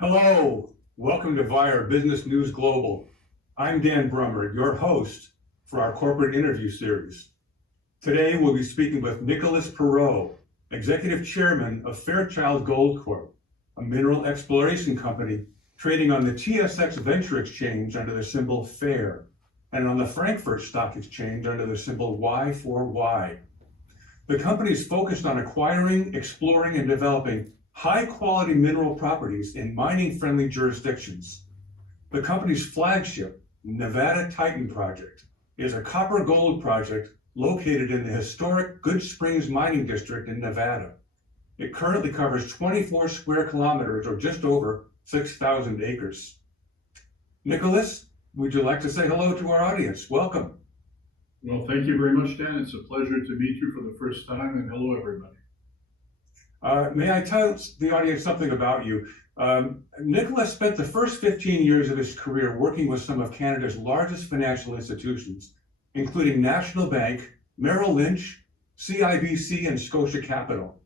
Hello, welcome to Via Business News Global. I'm Dan Brumer, your host for our corporate interview series. Today we'll be speaking with Nikolaus Perrault, Executive Chairman of Fairchild Gold Corp, a mineral exploration company trading on the TSX Venture Exchange under the symbol FAIR and on the Frankfurt Stock Exchange under the symbol Y4Y. The company is focused on acquiring, exploring, and developing high-quality mineral properties in mining-friendly jurisdictions. The company's flagship, Nevada Titan Project, is a copper-gold project located in the historic Good Springs Mining District in Nevada. It currently covers 24 square kilometers, or just over 6,000 acres. Nikolaus, would you like to say hello to our audience? Welcome. Well, thank you very much, Dan. It's a pleasure to meet you for the first time, and hello, everybody. May I tell the audience something about you? Nikolaus spent the first 15 years of his career working with some of Canada's largest financial institutions, including National Bank, Merrill Lynch, CIBC, and Scotia Capital.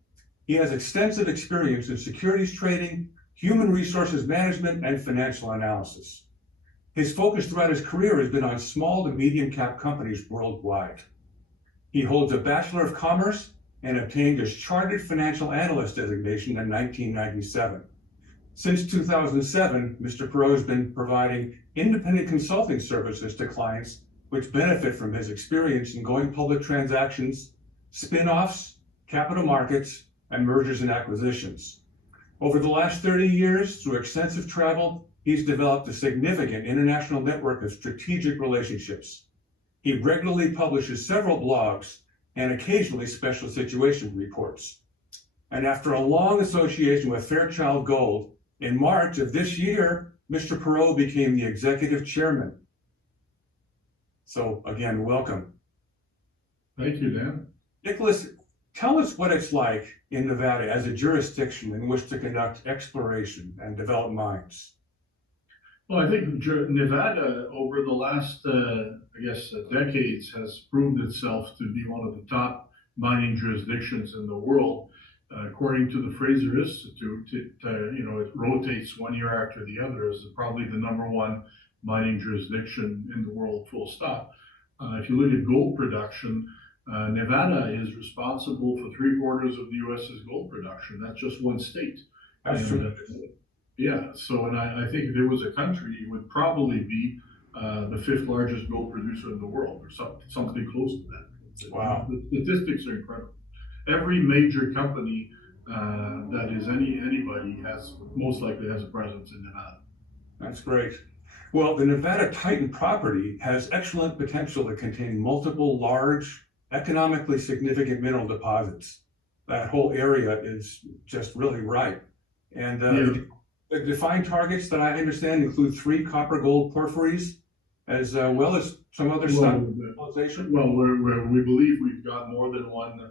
He has extensive experience in securities trading, human resources management, and financial analysis. His focus throughout his career has been on small to medium cap companies worldwide. He holds a Bachelor of Commerce and obtained his Chartered Financial Analyst designation in 1997. Since 2007, Mr. Perrault has been providing independent consulting services to clients which benefit from his experience in going public transactions, spin-offs, capital markets, and mergers and acquisitions. Over the last 30 years, through extensive travel, he's developed a significant international network of strategic relationships. He regularly publishes several blogs and occasionally special situation reports. And after a long association with Fairchild Gold, in March of this year, Mr. Perrault became the executive chairman. So again, welcome. Thank you, Dan. Nikolaus, tell us what it's like in Nevada as a jurisdiction in which to conduct exploration and develop mines. Well, I think Nevada, over the last, decades, has proved itself to be one of the top mining jurisdictions in the world. According to the Fraser Institute, it rotates one year after the other as probably the number one mining jurisdiction in the world, full stop. If you look at gold production, Nevada is responsible for 3/4 of the U.S.'s gold production. That's just one state. That's true. Yeah, so and I think if there was a country, it would probably be the 5th largest gold producer in the world, or something close to that. Wow. The statistics are incredible. Every major company that is anybody most likely has a presence in Nevada. That's great. Well, the Nevada Titan property has excellent potential to contain multiple large, economically significant mineral deposits. That whole area is just really ripe. And the defined targets that I understand include 3 copper-gold porphyries, as well as some other stuff. Well, we believe we've got more than one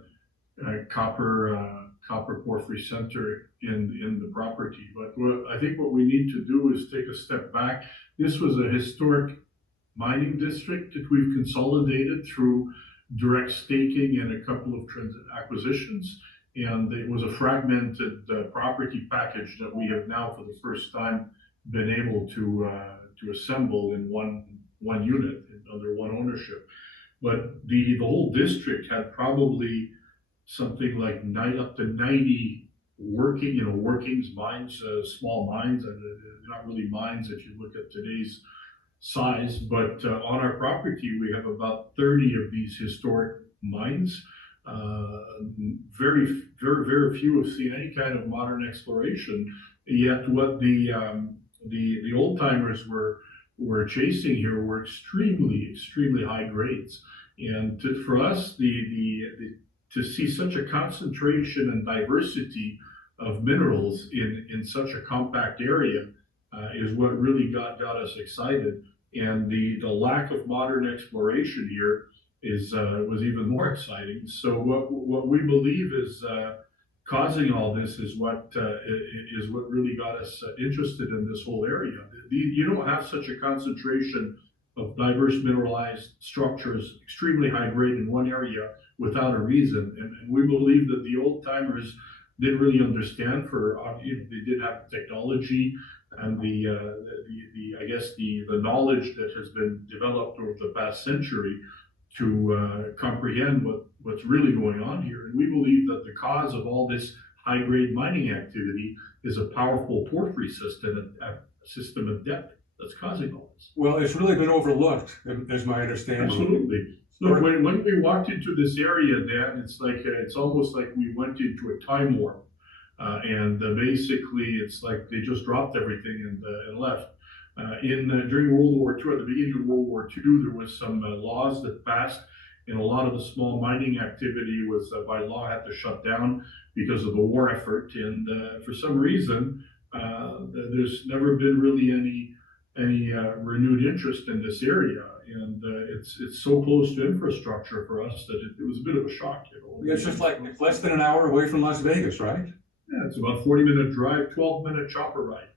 copper porphyry center in the property. But I think what we need to do is take a step back. This was a historic mining district that we've consolidated through direct staking and a couple of acquisitions. And it was a fragmented property package that we have now, for the first time, been able to assemble in one unit under one ownership. But the whole district had probably something like up to 90 workings, mines, small mines, and not really mines if you look at today's size. But on our property, we have about 30 of these historic mines. Very, very, very few have seen any kind of modern exploration. Yet, what the old timers were chasing here were extremely high grades. And for us, to see such a concentration and diversity of minerals in such a compact area is what really got us excited. And the lack of modern exploration here was even more exciting. So what we believe is causing all this is what really got us interested in this whole area. You don't have such a concentration of diverse mineralized structures, extremely high grade in one area, without a reason. And we believe that the old timers didn't really understand. They did have the technology and I guess the knowledge that has been developed over the past century to comprehend what's really going on here. And we believe that the cause of all this high-grade mining activity is a powerful porphyry system, a system of depth that's causing all this. Well, it's really been overlooked, is my understanding. Absolutely. Look, when we walked into this area, Dan, it's almost like we went into a time warp. Basically, it's like they just dropped everything and left. During World War II, at the beginning of World War II, there was some laws that passed, and a lot of the small mining activity was by law had to shut down because of the war effort. And for some reason, there's never been really any renewed interest in this area. And it's so close to infrastructure for us that it was a bit of a shock. It's just like less than an hour away from Las Vegas, right? Yeah, it's about 40-minute drive, 12-minute chopper ride.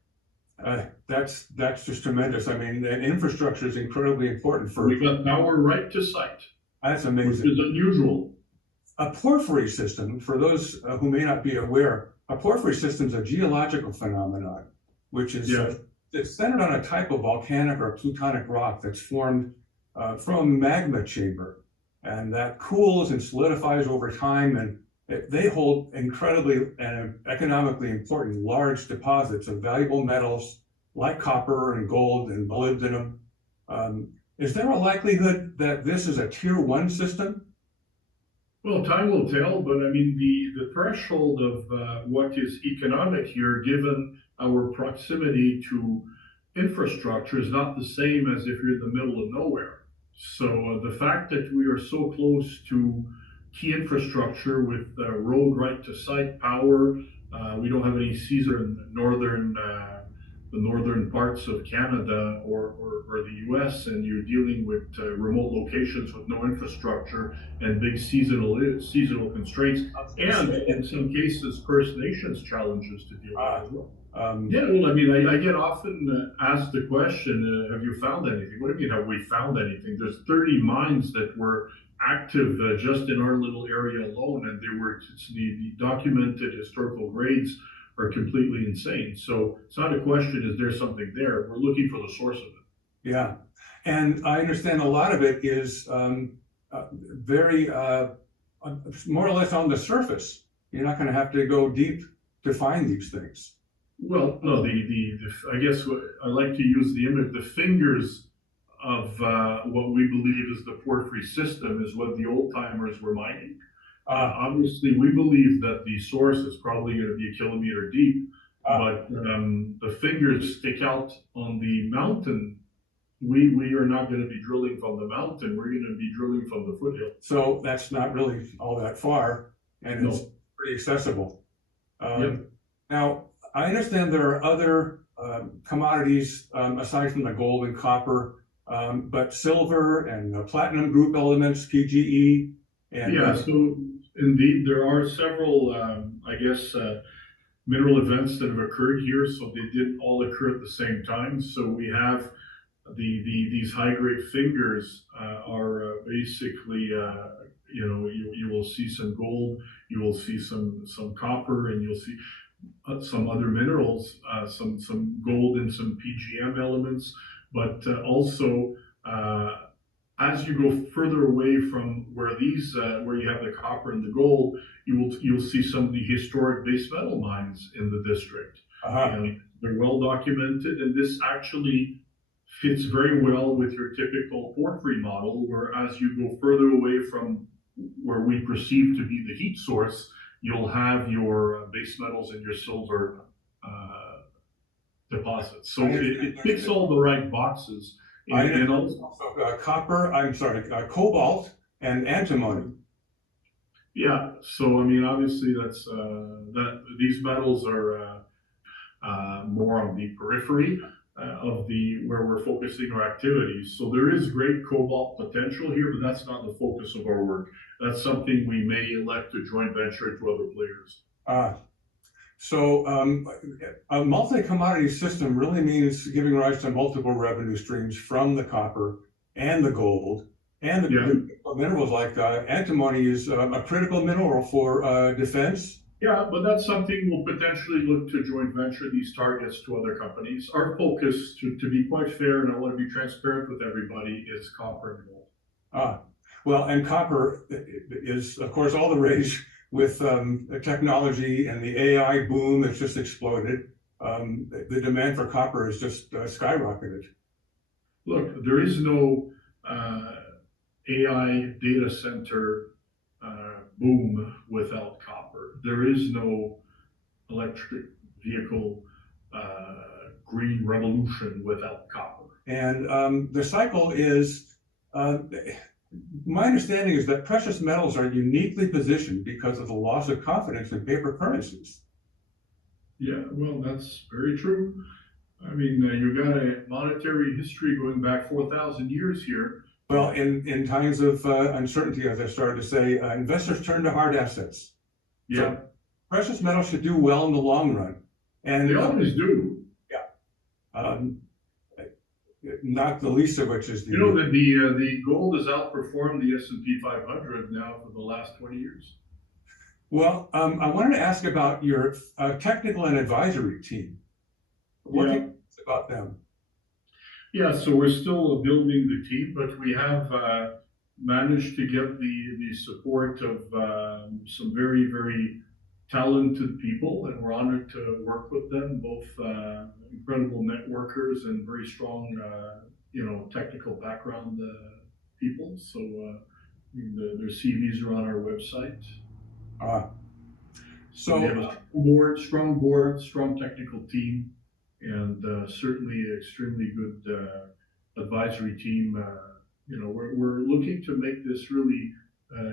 That's just tremendous. I mean, and infrastructure is incredibly important for. We got power right to site. That's amazing. Which is unusual. A porphyry system, for those who may not be aware, a porphyry system is a geological phenomenon, which is it's centered on a type of volcanic or plutonic rock that's formed from a magma chamber, and that cools and solidifies over time, and they hold incredibly and economically important large deposits of valuable metals like copper and gold and molybdenum. Is there a likelihood that this is a tier 1 system? Well, time will tell, but I mean, the threshold of what is economic here, given our proximity to infrastructure, is not the same as if you're in the middle of nowhere. So the fact that we are so close to key infrastructure with road right to site, power, we don't have any seizure in the northern parts of Canada or the US, and you're dealing with remote locations with no infrastructure and big seasonal constraints, and in some cases First Nations challenges to deal with as well. Yeah, well, I mean, I get often asked the question, have you found anything? What do you mean, have we found anything? There's 30 mines that were active just in our little area alone, and the documented historical grades are completely insane. So it's not a question, is there something there? We're looking for the source of it. Yeah, and I understand a lot of it is very more or less on the surface. You're not going to have to go deep to find these things. Well, no, I guess I like to use the image, the fingers of what we believe is the porphyry system is what the old timers were mining. Obviously, we believe that the source is probably going to be a kilometer deep, but the fingers stick out on the mountain. We are not going to be drilling from the mountain. We're going to be drilling from the foothill. So that's not really all that far, and it's pretty accessible. Now, I understand there are other commodities aside from the gold and copper, but silver and platinum group elements, PGE. And, so indeed, there are several, I guess, mineral events that have occurred here. So they didn't all occur at the same time. So we have these high-grade fingers are basically, you will see some gold, you will see some copper, and you'll see some other minerals, some gold and some PGM elements, but also as you go further away from where you have the copper and the gold, you'll see some of the historic base metal mines in the district. And they're well documented, and this actually fits very well with your typical porphyry model, where as you go further away from where we perceive to be the heat source, you'll have your base metals and your silver deposits. So it ticks all the right boxes. And also cobalt and antimony. Yeah. So I mean, obviously, that's these metals are more on the periphery of where we're focusing our activities. So there is great cobalt potential here, but that's not the focus of our work. That's something we may elect to joint venture to other players. So a multi-commodity system really means giving rise to multiple revenue streams from the copper and the gold and the minerals like antimony is a critical mineral for defense Yeah, but that's something we'll potentially look to joint venture these targets to other companies. Our focus, to be quite fair, and I want to be transparent with everybody, is copper and gold. Ah, well, and copper is, of course, all the rage with the technology and the AI boom that's just exploded. The demand for copper has just skyrocketed. Look, there is no AI data center boom without copper. There is no electric vehicle green revolution without copper. And the cycle is, my understanding is that precious metals are uniquely positioned because of the loss of confidence in paper currencies. Yeah, well, that's very true. I mean, you've got a monetary history going back 4,000 years here. Well, in times of uncertainty, as I started to say, investors turn to hard assets. Yeah, So precious metals should do well in the long run. And they always do. um, not the least of which is You know that the gold has outperformed the S&P 500 now for the last 20 years. Well, I wanted to ask about your technical and advisory team. What do you think about them? Yeah, so we're still building the team, but we have managed to get the support of some very, very talented people, and we're honored to work with them, both incredible networkers and very strong, technical background people. So their CVs are on our website. So we have a strong board, strong technical team, and certainly an extremely good advisory team. We're looking to make this really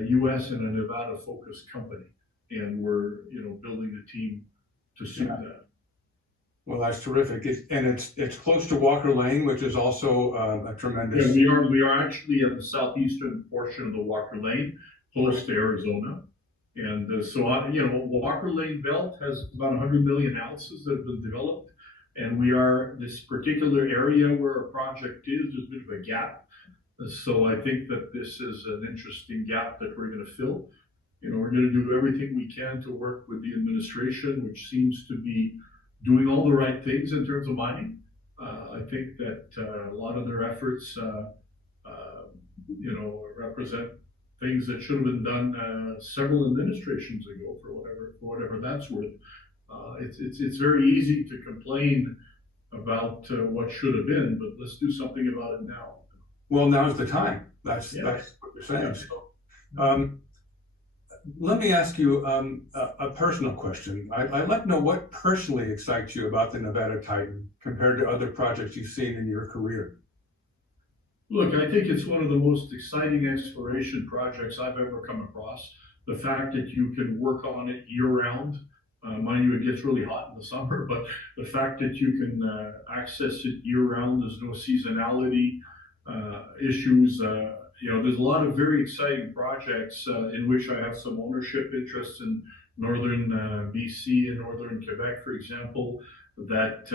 U.S. and a Nevada focused company, and we're building the team to suit that. Well, that's terrific. It's close to Walker Lane, which is also a tremendous. Yeah, we are actually at the southeastern portion of the Walker Lane, close to Arizona. And Walker Lane Belt has about 100 million ounces that have been developed. And we are this particular area where our project is, there's a bit of a gap. So I think that this is an interesting gap that we're going to fill. We're going to do everything we can to work with the administration, which seems to be doing all the right things in terms of mining. I think that a lot of their efforts, represent things that should have been done several administrations ago, for whatever that's worth. It's very easy to complain about what should have been, but let's do something about it now. Well, now's the time. That's what you're saying. So, let me ask you a personal question. I'd like to know what personally excites you about the Nevada Titan compared to other projects you've seen in your career. Look, I think it's one of the most exciting exploration projects I've ever come across. The fact that you can work on it year-round, mind you, it gets really hot in the summer, but the fact that you can access it year-round, there's no seasonality issues. There's a lot of very exciting projects in which I have some ownership interests in northern BC and northern Quebec, for example, that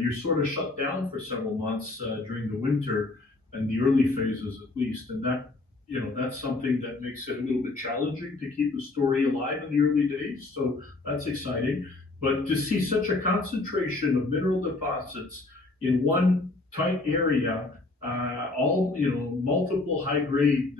you sort of shut down for several months during the winter and the early phases at least. And that's something that makes it a little bit challenging to keep the story alive in the early days. So that's exciting. But to see such a concentration of mineral deposits in one tight area, all multiple high grade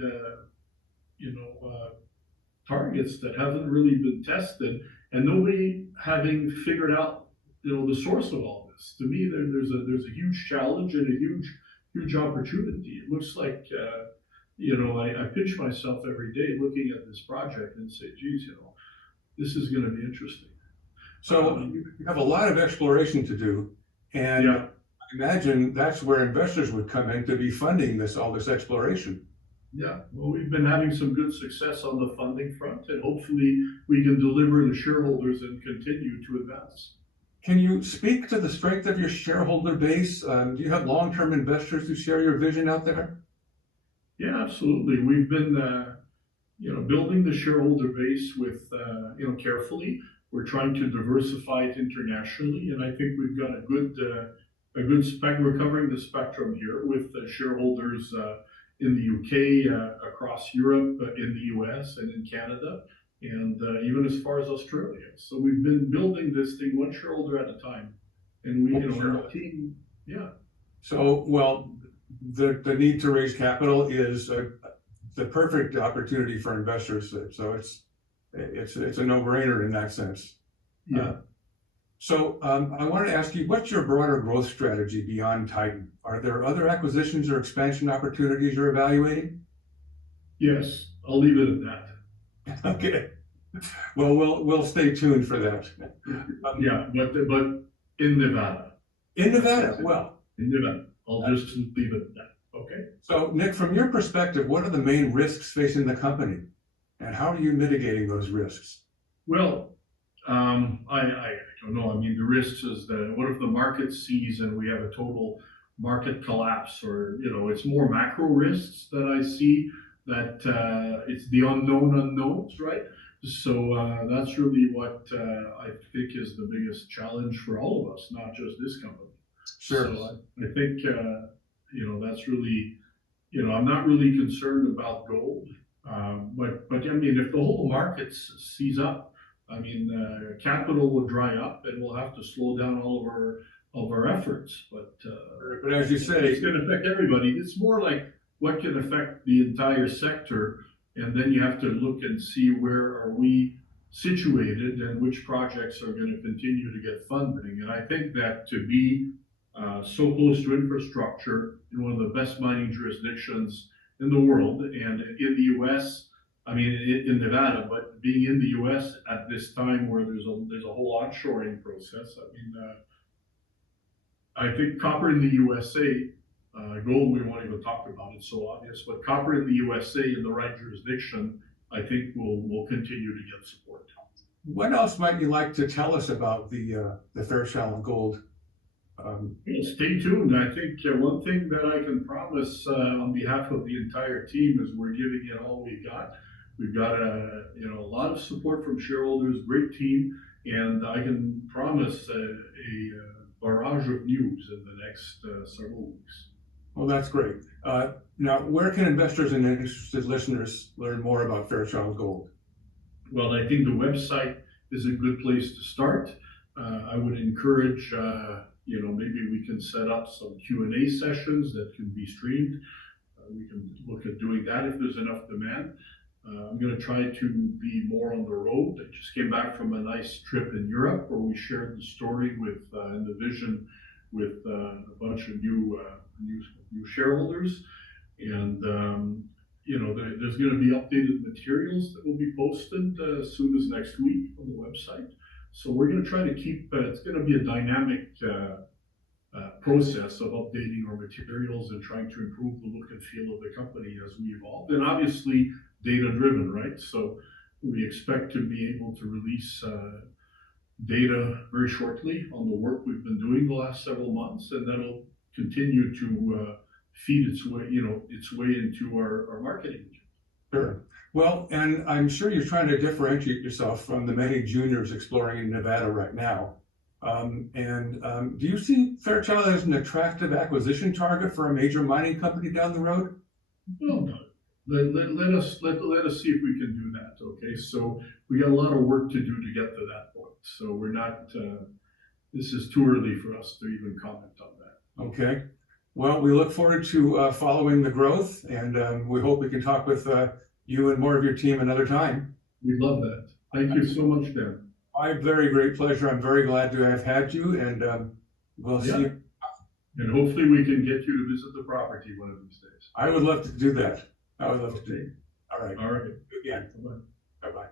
targets that haven't really been tested, and nobody having figured out the source of all this. To me, there's a huge challenge and a huge opportunity. It looks like I pinch myself every day looking at this project and say, geez, this is going to be interesting. So you have a lot of exploration to do, and I imagine that's where investors would come in to be funding all this exploration. Yeah, well, we've been having some good success on the funding front, and hopefully we can deliver to shareholders and continue to advance. Can you speak to the strength of your shareholder base? Do you have long-term investors who share your vision out there? Yeah, absolutely. We've been, building the shareholder base with, carefully. We're trying to diversify it internationally, and I think we've got a good spec. We're covering the spectrum here with shareholders in the UK, across Europe, in the US, and in Canada. and even as far as Australia. So we've been building this thing one shareholder at a time, and we, our team, yeah. So, well, the need to raise capital is the perfect opportunity for investors. So it's a no-brainer in that sense. Yeah. So I wanted to ask you, what's your broader growth strategy beyond Titan? Are there other acquisitions or expansion opportunities you're evaluating? Yes, I'll leave it at that. Okay. Well, we'll stay tuned for that. Yeah, but in Nevada. In Nevada, well. In Nevada. I'll just leave it at that. Okay. So, Nick, from your perspective, what are the main risks facing the company, and how are you mitigating those risks? Well, I don't know. I mean, the risks is that what if the market sees and we have a total market collapse, or it's more macro risks that I see, that it's the unknown unknowns, right? So that's really what I think is the biggest challenge for all of us, not just this company. Sure. So I think that's really, I'm not really concerned about gold, but I mean, if the whole market sees up, I mean, capital will dry up, and we'll have to slow down all of our efforts. But as you say, it's going to affect everybody. It's more like what can affect the entire sector, and then you have to look and see where are we situated and which projects are going to continue to get funding. And I think that to be so close to infrastructure in one of the best mining jurisdictions in the world, and in the U.S., I mean, in Nevada, but being in the U.S. at this time where there's a whole onshoring process. I mean, I think copper in the USA, gold we won't even talk about, it's so obvious, but copper in the USA in the right jurisdiction, I think will continue to get support. What else might you like to tell us about the Fairchild Gold? Stay tuned. I think one thing that I can promise on behalf of the entire team is we're giving it all we got. We've got a lot of support from shareholders, great team, and I can promise a barrage of news in the next several weeks. Well, that's great. Now, where can investors and interested listeners learn more about Fairchild Gold? Well, I think the website is a good place to start. I would encourage, maybe we can set up some Q&A sessions that can be streamed. We can look at doing that if there's enough demand. I'm going to try to be more on the road. I just came back from a nice trip in Europe where we shared the story and the vision with a bunch of new shareholders. And, there's going to be updated materials that will be posted as soon as next week on the website. So we're going to try to keep, it's going to be a dynamic process of updating our materials and trying to improve the look and feel of the company as we evolve. And obviously, data driven, right? So we expect to be able to release data very shortly on the work we've been doing the last several months, and that'll continue to feed its way into our marketing. Sure. Well, and I'm sure you're trying to differentiate yourself from the many juniors exploring in Nevada right now. Do you see Fairchild as an attractive acquisition target for a major mining company down the road? Well, let us see if we can do that. Okay, so we got a lot of work to do to get to that point. So we're not. This is too early for us to even comment on that. Okay. Well, we look forward to following the growth, and we hope we can talk with you and more of your team another time. We'd love that. Thank you so much, Dan. My very great pleasure. I'm very glad to have had you, and we'll see you. And hopefully we can get you to visit the property one of these days. I would love to do that. I would love to do it. All right. All right. Again. Bye-bye. Bye-bye.